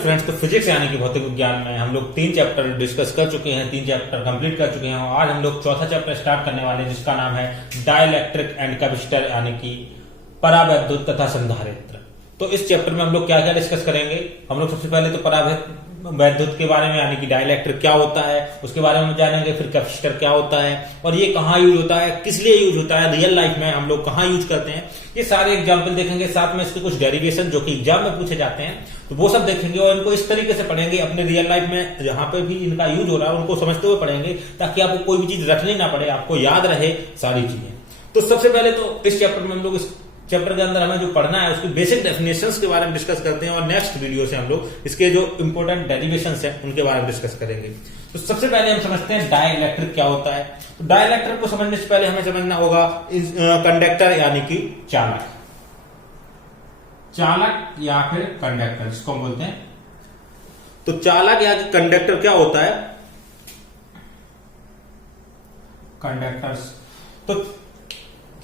Friends, तो physics यानी कि भौतिक विज्ञान में हम लोग 3 चैप्टर डिस्कस कर चुके हैं, 3 चैप्टर कंप्लीट कर चुके हैं और आज हम लोग चौथा चैप्टर स्टार्ट करने वाले हैं जिसका नाम है डाइलेक्ट्रिक एंड कैपेसिटर यानी कि परावैद्युत तथा संधारित्र। तो इस चैप्टर में हम लोग क्या क्या डिस्कस करेंगे। हम लोग सबसे पहले तो परावैद्युत के बारे में यानी कि डाइलेक्ट्रिक क्या होता है उसके बारे में जानेंगे, फिर कैपेसिटर क्या होता है और ये कहाँ यूज होता है, किस लिए यूज होता है, रियल लाइफ में हम लोग कहाँ यूज करते हैं, ये सारे एग्जाम्पल देखेंगे। साथ में इसके कुछ डेरिवेशन जो कि एग्जाम में पूछे जाते हैं तो वो सब देखेंगे और इनको इस तरीके से पढ़ेंगे अपने रियल लाइफ में जहां पे भी इनका यूज हो रहा है उनको समझते हुए पढ़ेंगे ताकि आपको कोई भी चीज रटनी ना पड़े, आपको याद रहे सारी चीजें। तो सबसे पहले तो इस चैप्टर में हम लोग इस चैप्टर के अंदर हमें जो पढ़ना है उसकी बेसिक डेफिनेशंस के बारे में डिस्कस करते हैं और नेक्स्ट वीडियो से हम लोग इसके जो इंपॉर्टेंट डेरिवेशंस हैं उनके बारे में डिस्कस करेंगे। तो सबसे पहले हम समझते हैं डाइलेक्ट्रिक क्या होता है। तो डाइलेक्ट्रिक को समझने से पहले हमें समझना होगा कंडक्टर यानी कि चालक, चालक या फिर कंडक्टर इसको हम बोलते हैं। तो चालक या कंडक्टर क्या होता है, कंडक्टर्स। तो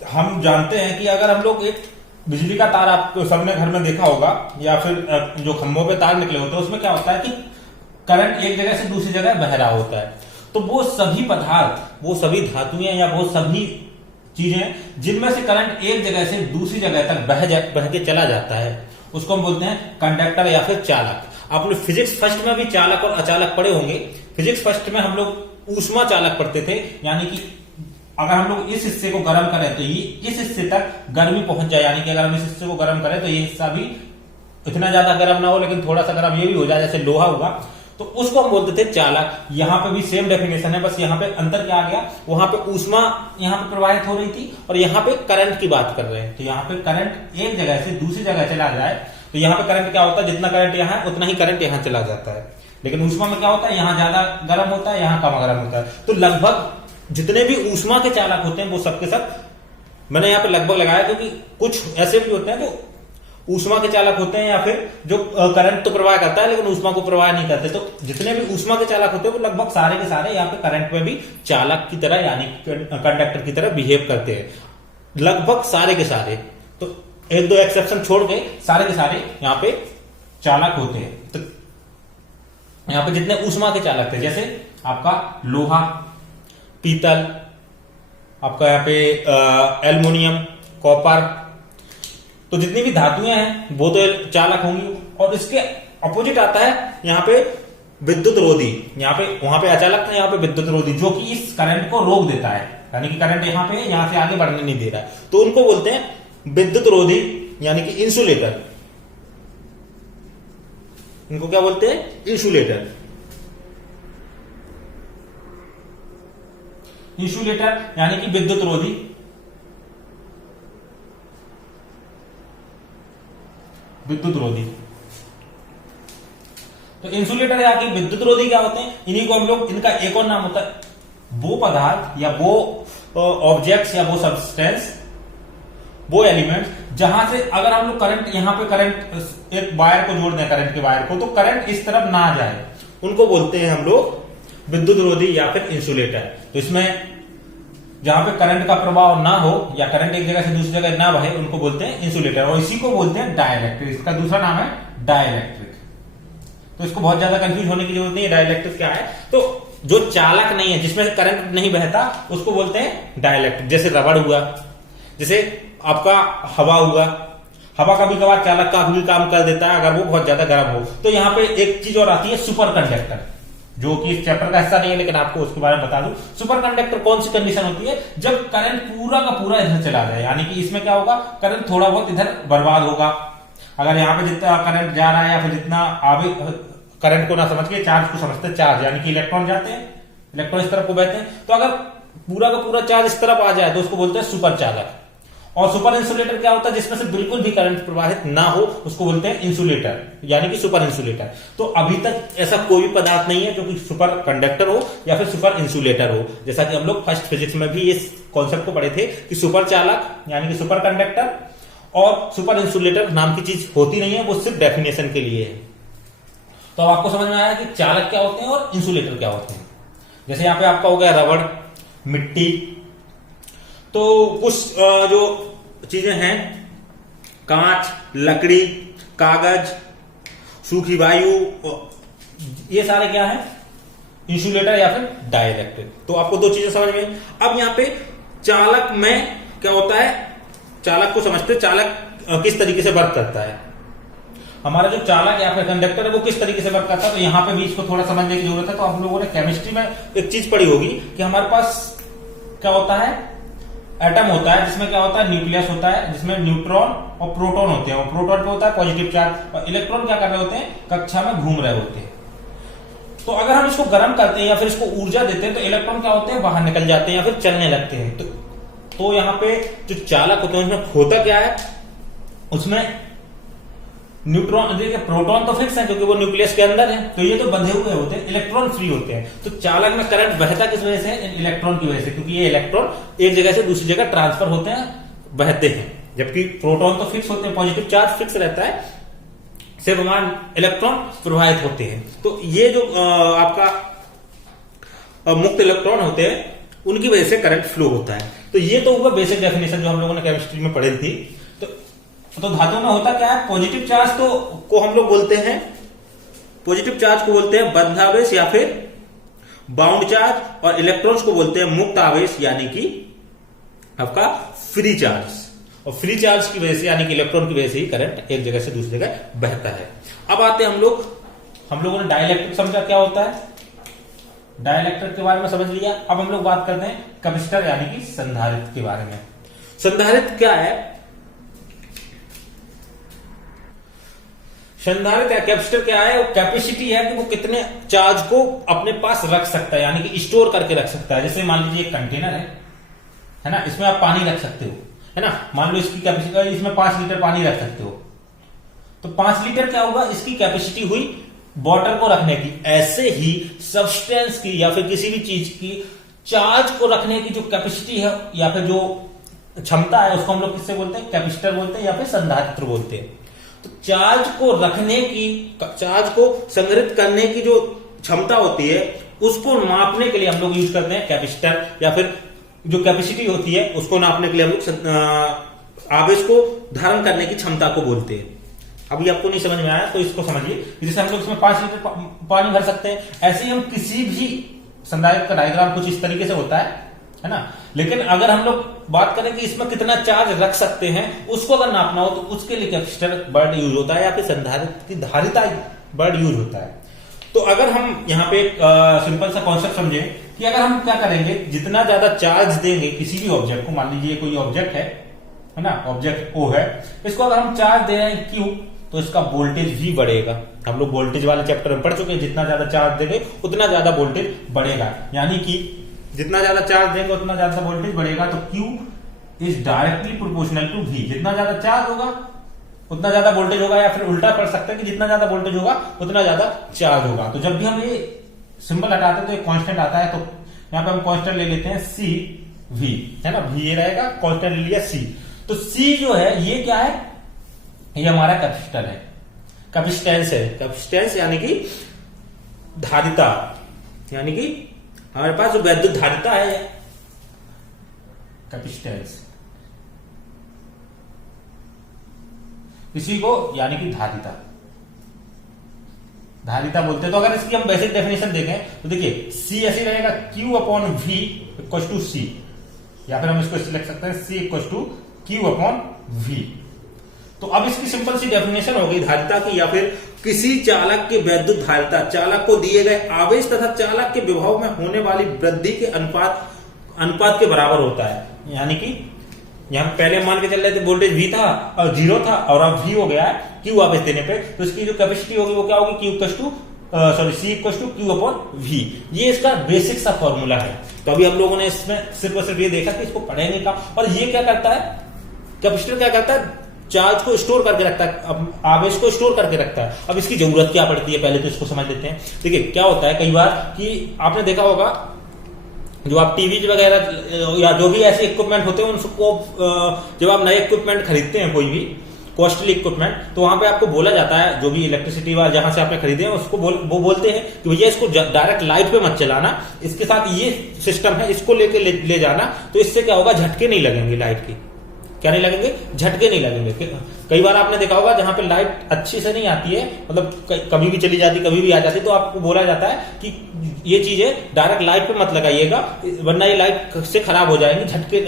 हम जानते हैं कि अगर हम लोग एक बिजली का तार आप सबने घर में देखा होगा या फिर जो खंभों पे तार निकले होते हैं उसमें क्या होता है कि करंट एक जगह से दूसरी जगह बह रहा होता है। तो वो सभी पदार्थ, वो सभी धातुएं या वो सभी चीजें जिनमें से करंट एक जगह से दूसरी जगह तक बह के चला जाता है उसको हम बोलते हैं कंडक्टर या फिर चालक। आप लोग फिजिक्स फर्स्ट में भी चालक और अचालक पढ़े होंगे। फिजिक्स फर्स्ट में हम लोग ऊष्मा चालक पढ़ते थे, यानी कि अगर हम लोग इस हिस्से को गर्म करें तो ये इस हिस्से तक गर्मी पहुंच जाए, यानी कि अगर हम इस हिस्से को गर्म करें तो ये हिस्सा भी इतना ज्यादा गर्म ना हो लेकिन थोड़ा सा गर्म ये भी हो जाए जैसे लोहा हुआ, तो उसको हम बोलते थे चालक। यहां पे भी सेम डेफिनेशन है, बस यहां पे अंतर क्या आ गया, वहां पे ऊष्मा यहां पे प्रवाहित हो रही थी और यहां पे करंट की बात कर रहे हैं। तो यहां पे करंट एक जगह से दूसरी जगह चला जाए तो यहां पे करंट क्या होता है, जितना करंट यहां है उतना ही करंट यहां चला जाता है। लेकिन ऊष्मा में क्या होता है, यहां ज्यादा गर्म होता है, यहां कम गर्म होता है। तो लगभग जितने भी ऊष्मा के चालक होते हैं वो सबके सब, मैंने यहां पे लगभग लगाया क्योंकि कुछ ऐसे भी होते हैं जो ऊष्मा के चालक होते हैं या फिर जो करंट तो प्रवाह करता है लेकिन ऊष्मा को प्रवाह नहीं करते। तो जितने भी ऊष्मा के चालक होते हैं वो लगभग सारे के सारे यहाँ पे करंट में भी चालक की तरह यानी कंडक्टर की तरह बिहेव करते हैं, लगभग सारे के सारे। तो एक दो एक्सेप्शन छोड़ के सारे के सारे यहाँ पे चालक होते हैं। तो यहाँ पे जितने ऊष्मा के चालक थे जैसे आपका लोहा, पीतल, आपका यहाँ पे एल्युमिनियम, कॉपर, तो जितनी भी धातुएं हैं वो तो चालक होंगी। और इसके अपोजिट आता है यहाँ पे विद्युत रोधी, यहाँ पे वहां पे अचालक था, यहाँ पे विद्युत रोधी जो कि इस करंट को रोक देता है, यानी कि करंट यहाँ पे यहाँ से आगे बढ़ने नहीं दे रहा है, तो उनको बोलते हैं विद्युत रोधी यानी कि इंसुलेटर। इनको क्या बोलते हैं, इंसुलेटर। इंसुलेटर यानी कि विद्युत रोधी। विद्युत रोधी। तो इंसुलेटर या कि विद्युत रोधी क्या होते हैं, इन्हीं को हम लोग, इनका एक और नाम होता है वो पदार्थ या वो ऑब्जेक्ट्स या वो सब्सटेंस, वो एलिमेंट्स जहां से अगर हम लोग करंट, यहां पे करंट एक वायर को जोड़ दें, करंट के वायर को, तो करंट इस तरफ ना आ जाए, उनको बोलते हैं हम लोग विद्युत रोधी या फिर इंसुलेटर। तो इसमें जहां पे करंट का प्रभाव ना हो या करंट एक जगह से दूसरी जगह ना बहे उनको बोलते हैं इंसुलेटर, और इसी को बोलते हैं डाइलेक्ट्रिक। इसका दूसरा नाम है डाइलेक्ट्रिक। तो इसको बहुत ज्यादा कंफ्यूज होने की जरूरत नहीं है, डाइलेक्ट्रिक क्या है। तो जो चालक नहीं है, जिसमें करंट नहीं बहता, उसको बोलते हैं डाइलेक्ट्रिक। जैसे रबड़ हुआ, जैसे आपका हवा हुआ, हवा का भी कभार चालक का भी काम कर देता है अगर वो बहुत ज्यादा गर्म हो। तो यहाँ पे एक चीज और आती है सुपर कंडक्टर, जो कि इस चैप्टर का हिस्सा नहीं है लेकिन आपको उसके बारे में बता दूं। सुपर कंडक्टर कौन सी कंडीशन होती है, जब करंट पूरा का पूरा इधर चला जाए, यानी कि इसमें क्या होगा, करंट थोड़ा बहुत इधर बर्बाद होगा। अगर यहाँ पे जितना करंट जा रहा है या फिर जितना आगे, करंट को ना समझ के चार्ज को समझते हैं, चार्ज यानी कि इलेक्ट्रॉन जाते हैं, इलेक्ट्रॉन इस तरफ को बहते हैं, तो अगर पूरा का पूरा चार्ज इस तरफ आ जाए तो उसको बोलते हैं सुपर चालक। और सुपर इंसुलेटर क्या होता है, जिसमें से बिल्कुल भी करंट प्रवाहित ना हो उसको बोलते हैं इंसुलेटर यानी कि सुपर इंसुलेटर। तो अभी तक ऐसा कोई भी पदार्थ नहीं है जो कि सुपर कंडक्टर हो या फिर सुपर इंसुलेटर हो। जैसा कि हम लोग फर्स्ट फिजिक्स में भी इस कॉन्सेप्ट को पढ़े थे कि सुपर चालक यानी कि सुपर कंडक्टर और सुपर इंसुलेटर नाम की चीज होती नहीं है, वो सिर्फ डेफिनेशन के लिए है। तो अब आपको समझ में आया कि चालक क्या होते हैं और इंसुलेटर क्या होते हैं। जैसे यहाँ पे आपका हो गया रबड़, मिट्टी, तो कुछ जो चीजें हैं, कांच, लकड़ी, कागज, सूखी वायु, ये सारे क्या है, इंसुलेटर या फिर डाइलेक्ट्रिक। तो आपको दो चीजें समझ में। अब यहाँ पे चालक में क्या होता है, चालक को समझते, चालक किस तरीके से वर्क करता है। हमारा जो चालक या फिर कंडक्टर है वो किस तरीके से वर्क करता है, तो यहाँ पे भी इसको थोड़ा समझने की जरूरत है। तो आप लोगों ने केमिस्ट्री में एक चीज पढ़ी होगी कि हमारे पास क्या होता है, एटम होता है जिसमें क्या होता है, न्यूक्लियस होता है जिसमें न्यूट्रॉन और प्रोटॉन होते हैं। और प्रोटॉन पे होता है पॉजिटिव चार्ज और इलेक्ट्रॉन क्या कर रहे होते हैं, कक्षा में घूम रहे होते हैं। तो अगर हम इसको गर्म करते हैं या फिर इसको ऊर्जा देते हैं तो इलेक्ट्रॉन क्या होते हैं, बाहर निकल जाते हैं या फिर चलने लगते हैं। तो यहाँ पे जो चालक होते हैं उसमें होता क्या है, उसमें न्यूट्रॉन, देखिए प्रोटॉन तो फिक्स है क्योंकि वो न्यूक्लियस के अंदर है, तो ये तो बंधे हुए होते हैं, इलेक्ट्रॉन फ्री होते हैं। तो चालक में करंट बहता किस वजह से, इलेक्ट्रॉन की वजह से, क्योंकि ये इलेक्ट्रॉन एक जगह से दूसरी जगह ट्रांसफर होते हैं, बहते हैं। जबकि प्रोटॉन तो फिक्स होते हैं, पॉजिटिव चार्ज फिक्स रहता है, सिर्फ वहां इलेक्ट्रॉन प्रवाहित होते हैं। तो ये जो आपका मुक्त इलेक्ट्रॉन होते हैं उनकी वजह से करंट फ्लो होता है। तो ये तो हुआ बेसिक डेफिनेशन जो हम लोगों ने केमिस्ट्री में पढ़ी थी। तो धातु में होता क्या है, पॉजिटिव चार्ज तो को हम लोग बोलते हैं, पॉजिटिव चार्ज को बोलते हैं बद्ध आवेश या फिर बाउंड चार्ज, और इलेक्ट्रॉन्स को बोलते हैं मुक्त आवेश यानी कि आपका फ्री चार्ज। और फ्री चार्ज की वजह से यानी कि इलेक्ट्रॉन की वजह से ही करंट एक जगह से दूसरी जगह बहता है। अब आते हैं हम लोगों ने डाइलेक्ट्रिक समझा क्या होता है, डाइलेक्ट्रिक के बारे में समझ लिया। अब हम लोग बात करते हैं कैपेसिटर यानी कि संधारित्र के बारे में। संधारित्र क्या है, संधारित्र या कैपेसिटर क्या है, वो कैपेसिटी है कि वो कितने चार्ज को अपने पास रख सकता है, यानी कि स्टोर करके रख सकता है। जैसे मान लीजिए एक कंटेनर है ना, इसमें आप पानी रख सकते हो, है ना। मान लो इसकी कैपेसिटी, इसमें 5 लीटर पानी रख सकते हो, तो 5 लीटर क्या होगा, इसकी कैपेसिटी हुई वाटर को रखने की। ऐसे ही सब्सटेंस की या फिर किसी भी चीज की चार्ज को रखने की जो कैपेसिटी है या फिर जो क्षमता है, उसको हम लोग किससे बोलते हैं, कैपेसिटर बोलते हैं या फिर संधारित्र बोलते हैं। तो चार्ज को रखने की, चार्ज को संग्रहित करने की जो क्षमता होती है उसको नापने के लिए हम लोग यूज करते हैं कैपेसिटर, या फिर जो कैपेसिटी होती है उसको नापने के लिए हम लोग आवेश को धारण करने की क्षमता को बोलते हैं। अभी आपको नहीं समझ में आया तो इसको समझिए। जैसे हम लोग इसमें 5 लीटर पानी भर सकते हैं, ऐसे ही हम किसी भी संधारित्र का डायग्राम कुछ इस तरीके से होता है ना। लेकिन अगर हम लोग बात करें कि इसमें कितना चार्ज रख सकते हैं, उसको अगर नापना हो तो उसके लिए कैपेसिटर वर्ड यूज होता है या फिर संधारित्र की धारिता वर्ड यूज होता है। तो अगर हम यहाँ पे एक सिंपल सा कॉन्सेप्ट समझे कि अगर हम क्या करेंगे, जितना ज्यादा चार्ज देंगे किसी भी ऑब्जेक्ट को, मान लीजिए कोई ऑब्जेक्ट है ना, ऑब्जेक्ट ओ है, इसको अगर हम चार्ज दे रहे हैं क्यू, तो इसका वोल्टेज भी बढ़ेगा। हम लोग वोल्टेज वाले चैप्टर में पढ़ चुके हैं, जितना ज्यादा चार्ज देंगे उतना ज्यादा वोल्टेज बढ़ेगा, यानी कि जितना ज्यादा चार्ज देंगे उतना ज्यादा वोल्टेज बढ़ेगा। तो Q is directly proportional to V। जितना ज्यादा चार्ज होगा उतना ज्यादा वोल्टेज होगा, या फिर उल्टा पढ़ सकते हैं कि जितना ज्यादा वोल्टेज होगा उतना ज्यादा चार्ज होगा। तो जब भी हम ये सिंबल हटाते हैं तो एक कांस्टेंट आता है, तो यहां पे हम कांस्टेंट ले लेते हैं CV, है ना, V ये रहेगा, कांस्टेंट ले लिया C। तो C जो है ये क्या है, ये हमारा कैपेसिटर है, कैपेसिटेंस है। कैपेसिटेंस यानी कि धारिता, यानी कि हमारे पास जो वैद्युत धारिता है, कैपेसिटेंस किसी को, यानी कि धारिता, धारिता बोलते हैं। तो अगर इसकी हम बेसिक डेफिनेशन देखें तो देखिए C ऐसे रहेगा, Q upon V equal to C, या फिर हम इसको ऐसे लिख सकते हैं C equal to Q upon V। तो अब इसकी सिंपल सी डेफिनेशन हो गई धारिता की, या फिर किसी चालक की वैद्युत धारिता चालक को दिए गए आवेश तथा चालक के विभव में होने वाली वृद्धि के अनुपात के बराबर होता है। यानी कि यहां पहले मान के चल रहे थे वोल्टेज V था और 0 था, और अब V हो गया है Q आवेश देने पे, तो इसकी जो कैपेसिटी होगी वो क्या होगी, Q equal to C equal to Q upon V। ये इसका बेसिक सा फॉर्मूला है। तो अभी हम लोगों ने इसमें सिर्फ और सिर्फ ये देखा कि इसको पढ़ेंगे का, और ये क्या करता है, कैपेसिटर क्या करता है, चार्ज को स्टोर करके रखता है, आवेश को स्टोर करके रखता है। अब इसकी जरूरत क्या पड़ती है, पहले तो इसको समझ लेते हैं। देखिए क्या होता है, कई बार कि आपने देखा होगा जो आप टीवी वगैरह या जो भी ऐसे इक्विपमेंट होते हैं उनको जब आप नए इक्विपमेंट खरीदते हैं, कोई भी कॉस्टली इक्विपमेंट, तो वहां पे आपको बोला जाता है, जो भी इलेक्ट्रिसिटी वाला जहां से आपने खरीदे हैं उसको वो बोलते हैं कि भैया इसको डायरेक्ट लाइट पे मत चलाना, इसके साथ ये सिस्टम है, इसको लेके ले जाना, तो इससे क्या होगा, झटके नहीं लगेंगे लाइट की। क्या नहीं लगेंगे, झटके नहीं लगेंगे। कई बार आपने देखा होगा जहां पे लाइट अच्छी से नहीं आती है, मतलब कभी भी चली जाती कभी भी आ जाती, तो आपको बोला जाता है कि ये चीजें डायरेक्ट लाइट पे मत लगाइएगा वरना ये लाइट से खराब हो जाएंगी, झटके।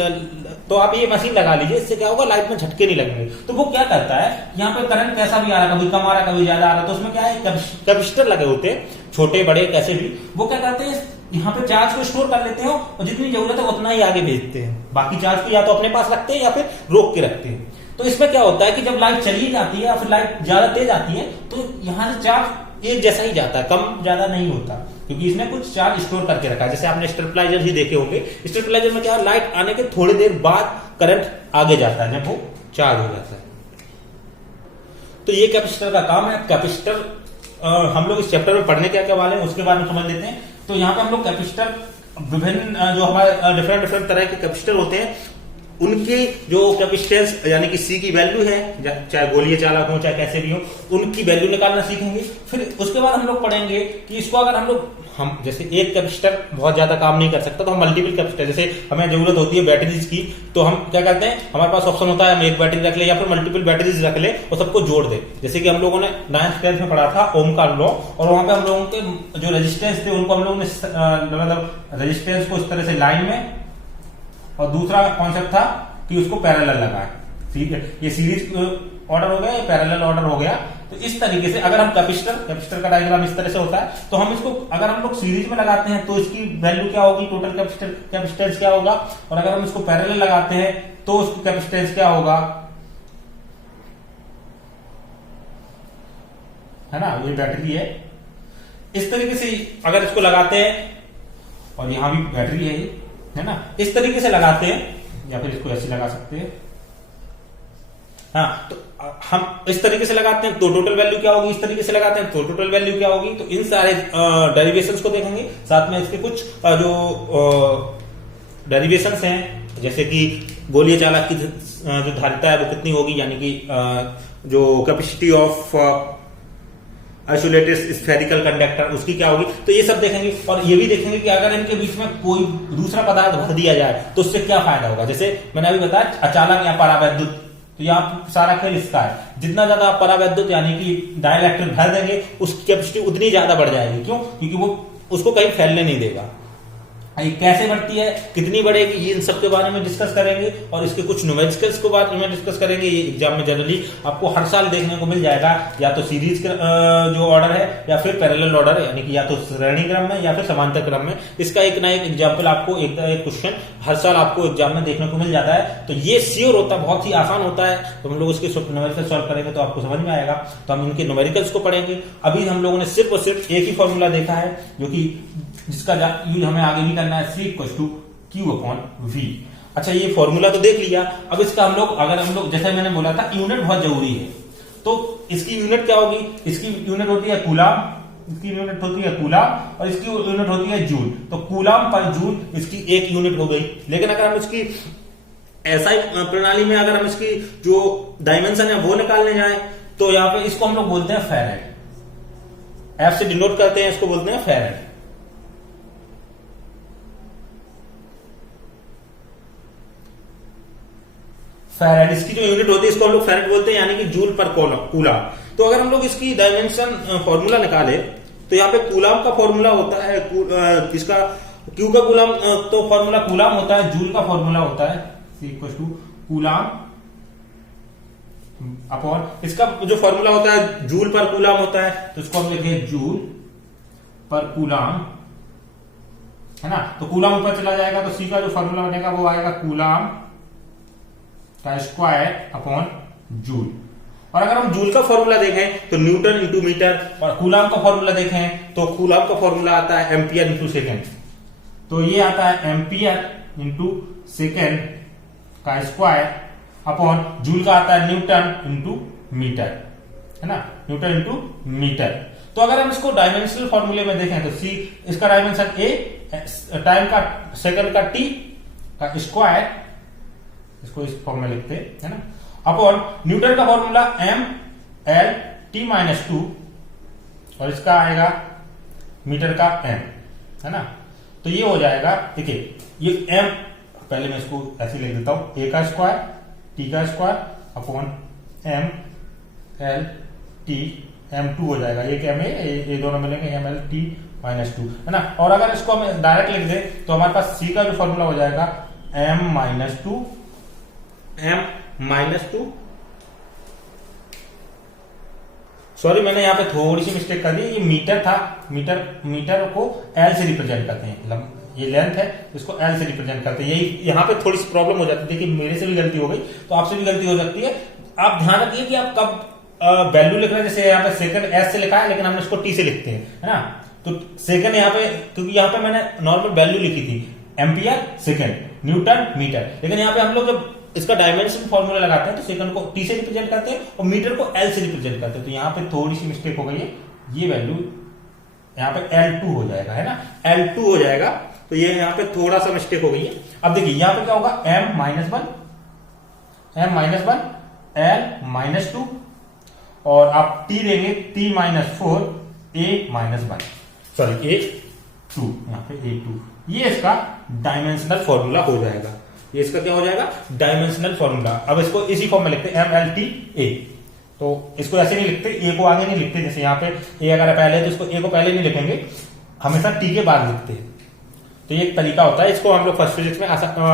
तो आप ये मशीन लगा लीजिए, इससे क्या होगा, लाइट में झटके नहीं लगेंगे। तो वो क्या करता है, यहाँ पे करंट कैसा भी आ रहा है, कभी कम आ रहा है कभी ज्यादा आ रहा है, तो उसमें क्या है, कैपेसिटर लगे होते हैं, छोटे बड़े कैसे भी, वो क्या करते हैं यहाँ पे चार्ज को स्टोर कर लेते हो और जितनी जरूरत है उतना ही आगे भेजते हैं। बाकी चार्ज को या तो अपने पास रखते हैं या फिर रोक के रखते हैं। तो इसमें क्या होता है कि जब लाइट चली जाती है या फिर लाइट ज्यादा तेज आती है तो यहाँ से चार्ज एक जैसा ही जाता है, कम ज्यादा नहीं होता, क्योंकि इसने कुछ चार्ज स्टोर करके रखा है। जैसे आपने स्टेबलाइजर ही देखे होंगे, स्टेबलाइजर में क्या है, लाइट आने के थोड़ी देर बाद करंट आगे जाता है जब वो चार्ज हो जाता है। तो ये कैपेसिटर का काम है। कैपेसिटर हम लोग इस चैप्टर में पढ़ने क्या क्या वाले हैं उसके बारे में समझ लेते हैं। तो यहाँ पे हम लोग कैपेसिटर, विभिन्न जो हमारे डिफरेंट तरह के कैपेसिटर होते हैं, उनकी जो कैपेसिटेंस यानी कि सी की वैल्यू है, चाहे गोलीय चालक हो चाहे कैसे भी हो, उनकी वैल्यू निकालना सीखेंगे। फिर उसके बाद हम लोग पढ़ेंगे कि इसको अगर हम जैसे एक कैपेसिटर बहुत ज्यादा काम नहीं कर सकता तो हम मल्टीपल कैपेसिटर, जैसे हमें जरूरत होती है बैटरीज की, तो हम क्या करते हैं, हमारे पास ऑप्शन होता है हम एक बैटरी रख ले या फिर मल्टीपल बैटरीज रख ले और सबको जोड़ दे। जैसे कि हम लोगों ने 9th 10th में पढ़ा था ओम का लॉ, और वहां पे हम लोगों के जो रेजिस्टेंस थे उनको हम लोगों ने मतलब रेजिस्टेंस को इस तरह से लाइन में, और दूसरा कॉन्सेप्ट था कि उसको पैरेलल लगाए। ये सीरीज ऑर्डर हो गया, ये पैरेलल ऑर्डर हो गया। तो इस तरीके से अगर हम कैपेसिटर का डायग्राम इस तरह से होता है, तो हम इसको अगर हम लोग सीरीज में लगाते हैं तो इसकी वैल्यू क्या होगी, टोटल कैपेसिटेंस क्या होगा, और अगर हम इसको पैरेलल लगाते हैं तो उसकी कैपेसिटेंस क्या होगा, है ना। ये बैटरी है, इस तरीके से अगर इसको लगाते हैं, और यहां भी बैटरी है ना, इस तरीके से लगाते हैं, या फिर इसको ऐसे लगा सकते हैं। हाँ, तो हम इस तरीके से लगाते हैं तो टोटल वैल्यू क्या होगी, इस तरीके से लगाते हैं तो टोटल वैल्यू क्या होगी। तो इन सारे डेरिवेशंस को देखेंगे, साथ में इसके कुछ जो डेरिवेशंस हैं, जैसे कि गोलीय चालक की जो धारिता है वो कितनी होगी, यानी कि जो capacity of isolated spherical conductor उसकी क्या होगी। तो ये सब देखेंगे, और ये भी देखेंगे कि अगर इनके बीच में कोई दूसरा पदार्थ भर दिया जाए तो उससे क्या फायदा होगा। जैसे मैंने अभी बताया अचालक या परावैद्युत, तो यहाँ सारा खेल इसका है। जितना ज्यादा आप परावैद्युत यानी कि डाइलेक्ट्रिक भर देंगे उसकी कैपेसिटी उतनी ज्यादा बढ़ जाएगी। क्यों? क्योंकि वो उसको कहीं फैलने नहीं देगा। ये कैसे बढ़ती है, कितनी बढ़ेगी, ये इन सब के बारे में डिस्कस करेंगे, और इसके कुछ न्यूमेरिकल्स के बारे में डिस्कस करेंगे। ये एग्जाम में जनरली आपको हर साल देखने को मिल जाएगा, या तो सीरीज जो ऑर्डर है या फिर पैरेलल ऑर्डर है, यानी कि या तो श्रेणी क्रम में या फिर समांतर क्रम में। इसका एक ना एक एग्जाम्पल आपको, एक क्वेश्चन हर साल आपको एग्जाम में देखने को मिल जाता है। तो ये श्योर होता है, बहुत ही आसान होता है। तो हम लोग उसके न्यूमेरिकल सॉल्व करेंगे तो आपको समझ में आएगा। तो हम इनके न्यूमेरिकल्स को पढ़ेंगे। अभी हम लोगों ने सिर्फ और सिर्फ एक ही फॉर्मूला देखा है, जो कि जिसका यूज हमें आगे भी करना है, C=Q/V। अच्छा, ये फॉर्मूला तो देख लिया। अब इसका अगर हम लोग जैसे मैंने बोला था यूनिट बहुत जरूरी है, तो इसकी यूनिट क्या होगी, इसकी यूनिट होती है कूलाम, इसकी यूनिट होती है कूलाम, और इसकी यूनिट होती है जूल। तो कूलाम पर जूल इसकी एक यूनिट हो गई। लेकिन अगर हम इसकी एसआई प्रणाली में अगर हम इसकी जो डायमेंशन है वो निकालने जाए तो यहाँ पे इसको हम लोग बोलते हैं फैरेड। एफ से डिनोट करते हैं, इसको बोलते हैं फैरेड। फैरेड इसकी जो यूनिट होती है इसको हम लोग फैरेड बोलते हैं, यानी कि जूल पर कूलाम। तो अगर हम लोग इसकी डायमेंशन फॉर्मूला निकाले तो यहाँ पे कूलाम का फॉर्मूला होता है, किसका, क्यू का कूलाम, तो फॉर्मूला कूलाम होता है, जूल का फॉर्मूला होता है C=कूलाम अपॉन, इसका जो फॉर्मूला होता है जूल पर कूलाम होता है, तो इसको हम लिखेंगे जूल पर कूलाम, है ना। तो कूलाम ऊपर चला जाएगा तो C का जो फॉर्मूला बनेगा वो आएगा कूलाम का स्क्वायर अपॉन जूल। और अगर हम जूल का फॉर्मूला देखें तो न्यूटन इंटू मीटर, और कूलाम का फॉर्मूला देखें तो कूलाम का फॉर्मूला आता है एम्पियर इंटू सेकेंड। तो ये आता है एम्पियर इंटू सेकेंड का स्क्वायर अपॉन जूल का आता है न्यूटन इंटू मीटर, है ना, न्यूटन इंटू मीटर। तो अगर हम इसको डायमेंशनल फॉर्मूले में देखें तो C इसका डायमेंशन A, टाइम का सेकंड का T का स्क्वायर, इसको इस फॉर्म में लिखते हैं, है ना, अपॉन न्यूटन का फॉर्मूला M/L/T-2, और इसका आएगा मीटर का M, है ना। तो ये हो जाएगा, देखिए ये M, पहले मैं इसको ऐसे लिख देता हूं, A का स्क्वायर टी का square upon M L T m2 हो जाएगा, एक m ये दोनों मिलेंगे ml t माइनस 2, है ना। और अगर इसको हम डायरेक्ट लिख दें तो हमारे पास c का जो फॉर्मूला हो जाएगा m माइनस टू, सॉरी मैंने यहाँ पे थोड़ी सी मिस्टेक कर दी, ये मीटर था, मीटर को L से रिप्रेजेंट करते हैं, ये लेंथ है इसको L से रिप्रेजेंट करते हैं। यही यहाँ पे थोड़ी सी प्रॉब्लम हो जाती है, देखिए मेरे से भी गलती हो गई तो आपसे भी गलती हो सकती है। आप ध्यान रखिए कि आप कब वैल्यू लिख रहे हैं, जैसे यहाँ पे सेकंड S से लिखा है लेकिन हमने इसको T से लिखते हैं, है ना। तो सेकंड यहाँ पे, क्योंकि यहाँ पे मैंने नॉर्मल वैल्यू लिखी थी एम्पियर सेकंड, न्यूटन मीटर, लेकिन यहाँ पे हम लोग जब इसका डायमेंशन फॉर्मूला लगाते हैं तो सेकंड को टी से रिप्रेजेंट करते हैं और मीटर को एल से रिप्रेजेंट करते हैं। तो यहाँ पे थोड़ी सी मिस्टेक हो गई है, ये वैल्यू यहाँ पे L2 हो जाएगा, है ना, L2 हो जाएगा। तो ये यहाँ पे थोड़ा सा मिस्टेक हो गई है। अब देखिए यहाँ पे क्या होगा, m minus one L minus 2 और आप t देंगे t minus 4 a minus 1, sorry a2, यहाँ पे a2, ये इसका डायमेंशनल फॉर्मूला हो जाएगा। ये इसका क्या हो जाएगा, डायमेंशनल फॉर्मूला। अब इसको इसी फॉर्म में लिखते हैं MLT A, तो इसको ऐसे नहीं लिखते, ए को आगे नहीं लिखते, जैसे यहाँ पे ए अगर पहले है तो इसको ए को पहले नहीं लिखेंगे, हमेशा टी के बाद लिखते हैं। तो ये एक तरीका होता है, इसको हम लोग फर्स्ट फिजिक्स में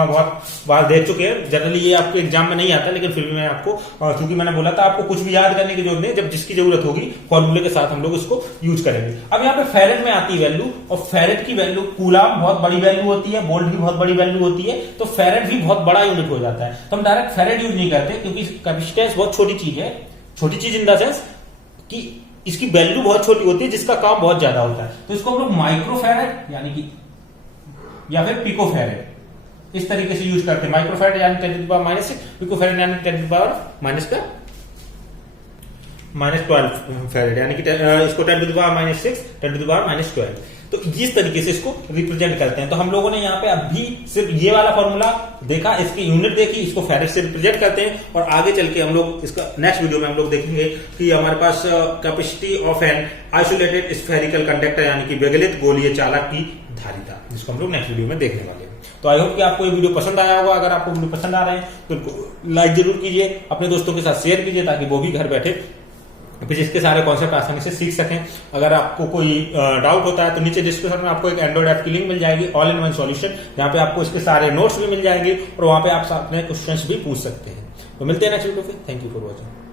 बहुत बार देख चुके हैं। जनरली ये आपके एग्जाम में नहीं आता, लेकिन फिर भी मैं आपको, क्योंकि मैंने बोला था आपको कुछ भी याद करने की जरूरत नहीं, जब जिसकी जरूरत होगी फॉर्मूले के साथ हम लोग इसको यूज करेंगे। अब यहाँ पे फेरेड में आती है वैल्यू, और फेरेड की वैल्यू, कूलाम बहुत बड़ी वैल्यू होती है, वोल्ट भी बहुत बड़ी वैल्यू होती है, तो फेरेड भी बहुत बड़ा यूनिट हो जाता है। तो हम डायरेक्ट फेरेड यूज नहीं करते, क्योंकि कैपेसिटेंस बहुत छोटी चीज है, छोटी चीज इन द सेंस कि इसकी वैल्यू बहुत छोटी होती है, जिसका काम बहुत ज्यादा होता है। तो इसको हम लोग माइक्रोफेरेड यानी कि या फिर पिकोफेरेड इस तरीके से यूज करते हैं। माइक्रोफेरेड यानी 10 टू द पावर -6, पिकोफेरेड यानी 10 टू द पावर -12 फेरेड, यानी कि इसको 10 to the power -6, 10 to the power -12। तो इस तरीके से इसको रिप्रेजेंट करते हैं। तो हम लोगों ने यहाँ पे अभी सिर्फ ये वाला फॉर्मूला देखा, इसकी यूनिट देखी, इसको फेरेड से रिप्रेजेंट करते हैं, और आगे चल के हम लोग इसका नेक्स्ट वीडियो में हम लोग देखेंगे कि हमारे पास capacity of an isolated spherical conductor यानी कि विगलित गोलीय चालक की धारिता, जिसको हम लोग नेक्स्ट वीडियो में देखने वाले हैं। तो आई होप कि आपको ये वीडियो पसंद आया होगा। अगर आपको वीडियो पसंद आ रहे हैं तो लाइक जरूर कीजिए, अपने दोस्तों के साथ शेयर कीजिए, ताकि वो भी घर बैठे फिजिक्स के सारे कॉन्सेप्ट आसानी से सीख सकें। अगर आपको कोई डाउट होता है तो नीचे डिस्क्रिप्शन में आपको एक एंड्रॉइड ऐप की लिंक मिल जाएगी, ऑल इन वन सॉल्यूशन, जहां पे आपको इसके सारे नोट्स भी मिल जाएंगे और वहां पे आप अपने क्वेश्चंस भी पूछ सकते हैं। तो मिलते हैं नेक्स्ट वीडियो पे। Thank you for watching.